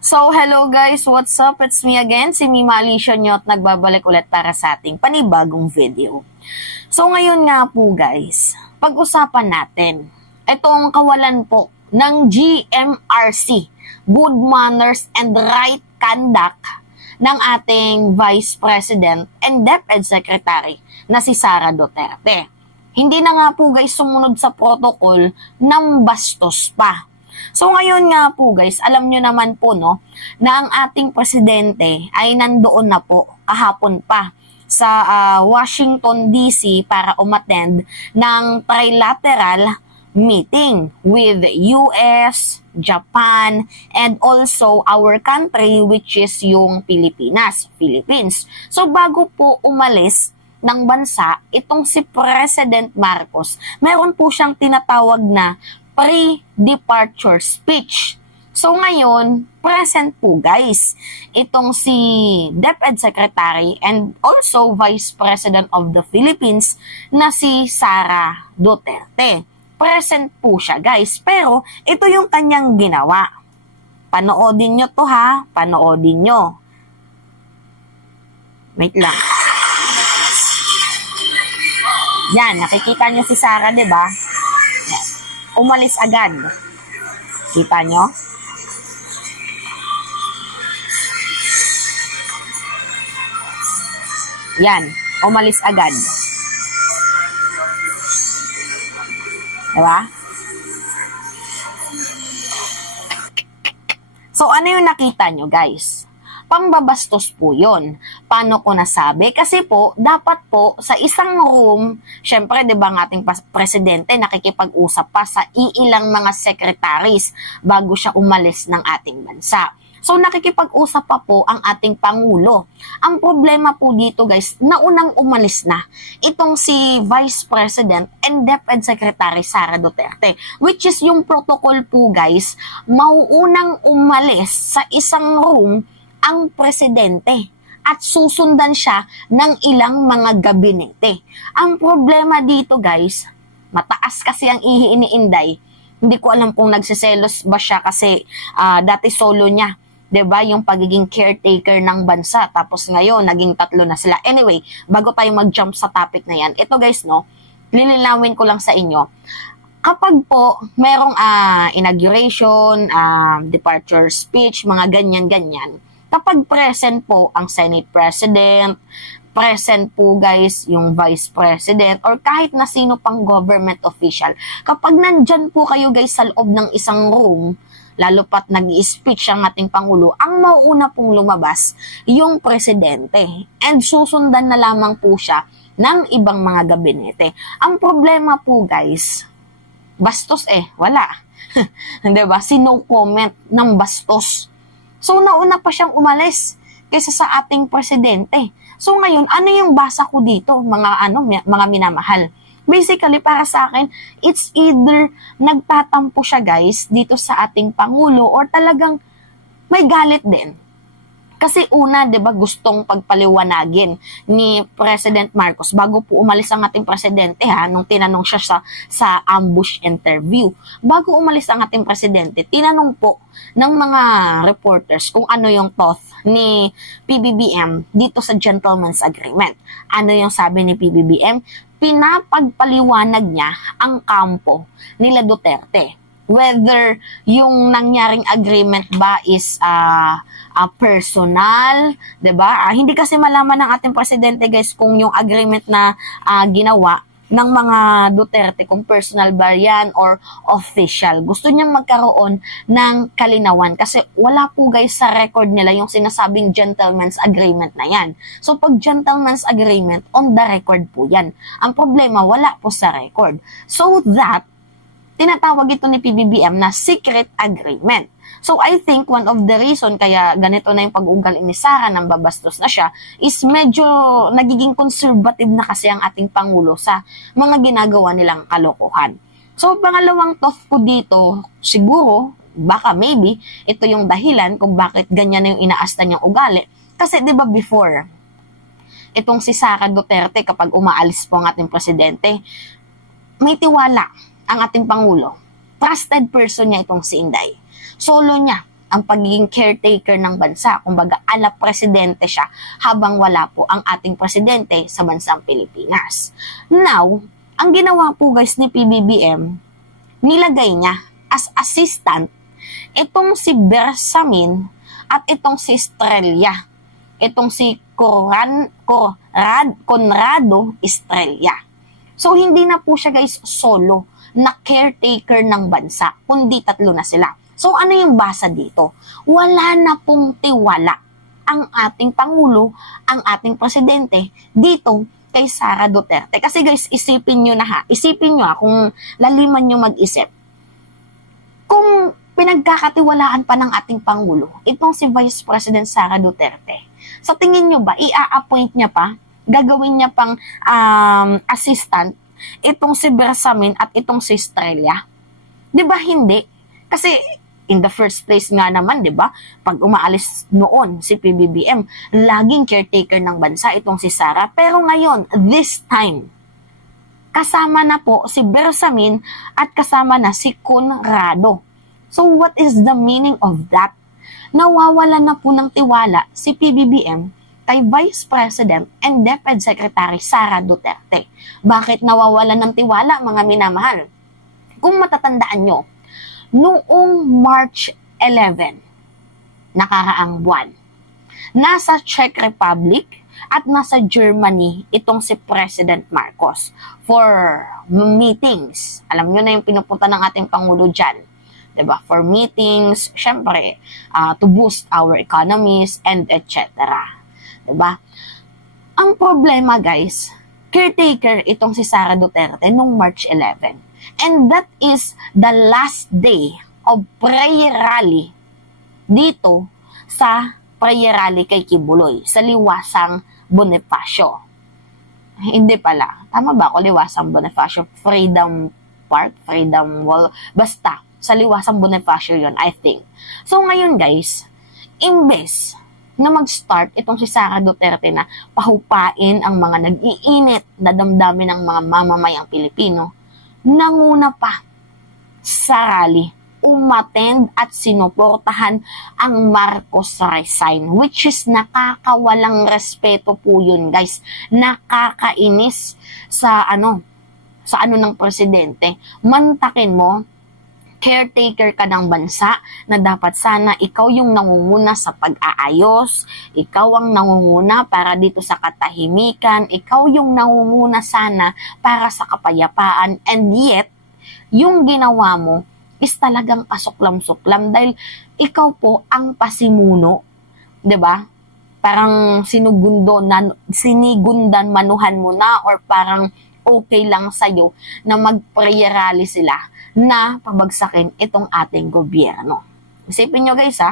So, hello guys, what's up? It's me again, si Mima Alicia nyo at nagbabalik ulit para sa ating panibagong video. So, ngayon nga po guys, pag-usapan natin itong kawalan po ng GMRC, Good Manners and Right Conduct ng ating Vice President and DepEd Secretary na si Sara Duterte. Hindi na nga po guys sumunod sa protocol ng bastos pa. So ngayon nga po guys, alam nyo naman po no, na ang ating presidente ay nandoon na po kahapon pa sa Washington DC para umattend ng trilateral meeting with US, Japan, and also our country which is yung Philippines. So bago po umalis ng bansa, itong si President Marcos, meron po siyang tinatawag na pre-departure speech. So ngayon, present po guys, itong si DepEd Secretary and also Vice President of the Philippines na si Sara Duterte. Present po siya guys, pero ito yung kanyang ginawa. Panoodin nyo to ha, panoodin nyo. Wait lang. Yan, nakikita nyo si Sara, diba? Umalis agad. Kita nyo? Yan, umalis agad. Diba? So, ano yung nakita nyo, guys? Pambabastos po yun. Paano ko nasabi? Kasi po, dapat po sa isang room, syempre, di ba, ng ating presidente nakikipag-usap pa sa iilang mga secretaries bago siya umalis ng ating bansa. So, nakikipag-usap pa po ang ating Pangulo. Ang problema po dito, guys, naunang umalis na itong si Vice President and DepEd Secretary Sara Duterte, which is yung protocol po, guys, mauunang umalis sa isang room ang presidente at susundan siya ng ilang mga gabinete. Ang problema dito guys, mataas kasi ang ihi ni Inday. Hindi ko alam kung nagsiselos ba siya kasi dati solo niya. 'Di ba yung pagiging caretaker ng bansa, tapos ngayon naging tatlo na sila. Anyway, bago tayo mag-jump sa topic na yan, ito guys no, lilinawin ko lang sa inyo. Kapag po merong inauguration, departure speech, mga ganyan-ganyan, kapag present po ang Senate President, present po guys yung Vice President, or kahit na sino pang government official, kapag nandyan po kayo guys sa loob ng isang room, lalo pat nag-i-speech ang ating Pangulo, ang mauuna pong lumabas yung Presidente. And susundan na lamang po siya ng ibang mga gabinete. Ang problema po guys, bastos wala. Diba? Si no comment ng bastos. So, nauna pa siyang umalis kaysa sa ating presidente. So, ngayon, ano yung basa ko dito, mga minamahal? Basically, para sa akin, it's either nagtatampo siya, guys, dito sa ating Pangulo or talagang may galit din. Kasi una, 'di ba, gustong pagpaliwanagin ni President Marcos bago po umalis ang ating presidente nung tinanong siya sa ambush interview. Bago umalis ang ating presidente, tinanong po ng mga reporters kung ano yung thought ni PBBM dito sa gentleman's agreement. Ano yung sabi ni PBBM? Pinapagpaliwanag niya ang kampo nila Duterte. Whether yung nangyaring agreement ba is personal, 'di ba? Hindi kasi malaman ng ating presidente guys kung yung agreement na ginawa ng mga Duterte kung personal ba yan or official. Gusto niyang magkaroon ng kalinawan kasi wala po guys sa record nila yung sinasabing gentleman's agreement na yan. So pag gentleman's agreement, on the record po yan. Ang problema, wala po sa record. So that tinatawag ito ni PBBM na secret agreement. So I think one of the reason kaya ganito na yung pag-ugali ni Sara nang babastos na siya is medyo nagiging conservative na kasi ang ating Pangulo sa mga ginagawa nilang kalokohan. So pangalawang thought ko dito, siguro, baka maybe, ito yung dahilan kung bakit ganyan na yung inaasta niyang ugali. Kasi 'di ba before, itong si Sara Duterte kapag umaalis po ang ating presidente, may tiwala ang ating Pangulo. Trusted person niya itong si Inday. Solo niya. ang pagiging caretaker ng bansa. Kumbaga, ala presidente siya habang wala po ang ating presidente sa bansang Pilipinas. Now, ang ginawa po guys ni PBBM, nilagay niya as assistant itong si Bersamin at itong si Estrella. Itong si Conrado Estrella. So, hindi na po siya guys solo na caretaker ng bansa, kundi tatlo na sila. So, ano yung basa dito? Wala na pong tiwala ang ating Pangulo, ang ating Presidente dito kay Sara Duterte. Kasi guys, isipin nyo kung laliman nyo mag-isip. Kung pinagkakatiwalaan pa ng ating Pangulo, itong si Vice President Sara Duterte, sa tingin nyo ba, i-appoint niya pa, gagawin niya pang assistant, itong si Bersamin at itong si Estrella? Diba hindi? Kasi in the first place nga naman, diba, pag umaalis noon si PBBM, laging caretaker ng bansa itong si Sara. Pero ngayon, this time, kasama na po si Bersamin at kasama na si Conrado. So what is the meaning of that? Nawawala na po ng tiwala si PBBM kay Vice President and DepEd Secretary Sara Duterte. Bakit nawawala ng tiwala, mga minamahal? Kung matatandaan nyo, noong March 11, nakaraang buwan, nasa Czech Republic at nasa Germany itong si President Marcos for meetings. Alam nyo na yung pinupunta ng ating Pangulo dyan. Diba? For meetings, syempre, to boost our economies and etc. Diba? Ang problema guys, caretaker itong si Sara Duterte nung March 11. And that is the last day of prayer rally dito sa prayer rally kay Kibuloy, sa Liwasang Bonifacio. Hindi pala. Tama ba ako? Liwasang Bonifacio, Freedom Park, Freedom Wall, basta. Sa Liwasang Bonifacio yun, I think. So ngayon guys, imbes na mag-start itong si Sara Duterte na pahupain ang mga nag-iinit na damdamin ng mga mamamayang Pilipino, nanguna pa sa rally, umattend at sinuportahan ang Marcos resign, which is nakakawalang respeto po yun guys. Nakakainis sa ano ng presidente. Mantakin mo, caretaker ka ng bansa na dapat sana ikaw yung nangunguna sa pag-aayos, ikaw ang nangunguna para dito sa katahimikan, ikaw yung nangunguna sana para sa kapayapaan, and yet, yung ginawa mo is talagang kasuklam-suklam dahil ikaw po ang pasimuno, 'di ba? Parang sinigundan manuhan mo na, or parang okay lang sa'yo na mag-prayer rally sila na pabagsakin itong ating gobyerno. Isipin nyo guys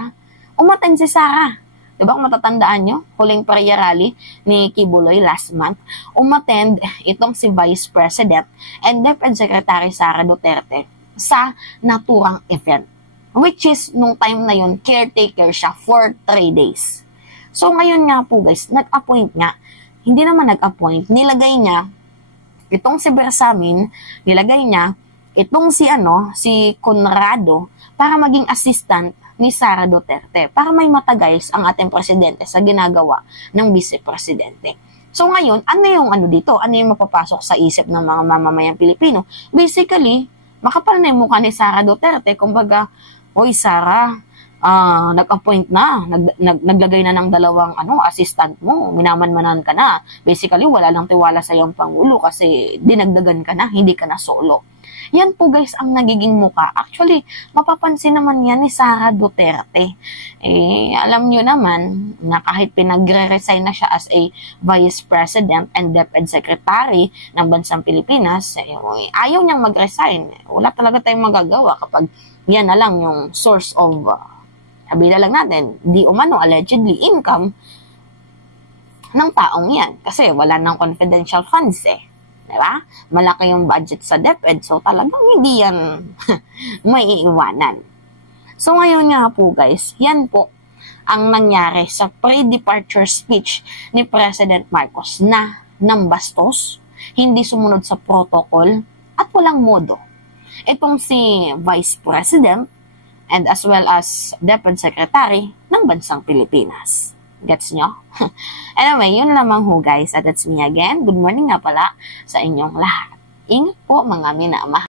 umattend si Sara. Diba kung matatandaan nyo, huling prayer rally ni Kibuloy last month, umattend itong si Vice President and DepEd Secretary Sara Duterte sa naturang event. Which is, nung time na yun, caretaker siya for 3 days. So ngayon nga po guys, nag-appoint nga. Hindi naman nag-appoint, nilagay niya itong si Bersamin, nilagay niya itong si Conrado para maging assistant ni Sara Duterte, para may mata guys ang ating presidente sa ginagawa ng vice-presidente. So ngayon, ano yung dito? Ano yung mapapasok sa isip ng mga mamamayang Pilipino? Basically, makapal na yung mukha ni Sara Duterte. Kumbaga, oy Sara, nag-appoint na, naglagay na ng 2 assistant mo, minamanmanan ka na. Basically, wala lang tiwala sa iyong Pangulo kasi dinagdagan ka na, hindi ka na solo. Yan po guys ang nagiging muka. Actually, mapapansin naman yan ni Sara Duterte. Alam nyo naman na kahit pinagre-resign na siya as a Vice President and DepEd Secretary ng Bansang Pilipinas, ayaw niyang mag-resign. Wala talaga tayong magagawa kapag yan na lang yung source of, sabi na lang natin, di umano allegedly income ng taong yan. Kasi wala nang confidential funds Diba? Malaki yung budget sa DepEd, so talagang hindi yan may iiwanan. So ngayon nga po guys, yan po ang nangyari sa pre-departure speech ni President Marcos na nambastos, hindi sumunod sa protocol, at walang modo. Itong si Vice President and as well as Deputy Secretary ng Bansang Pilipinas. Gets nyo? Anyway, yun lamang ho guys, at that's me again. Good morning nga pala sa inyong lahat. Ingat po mga minamahal.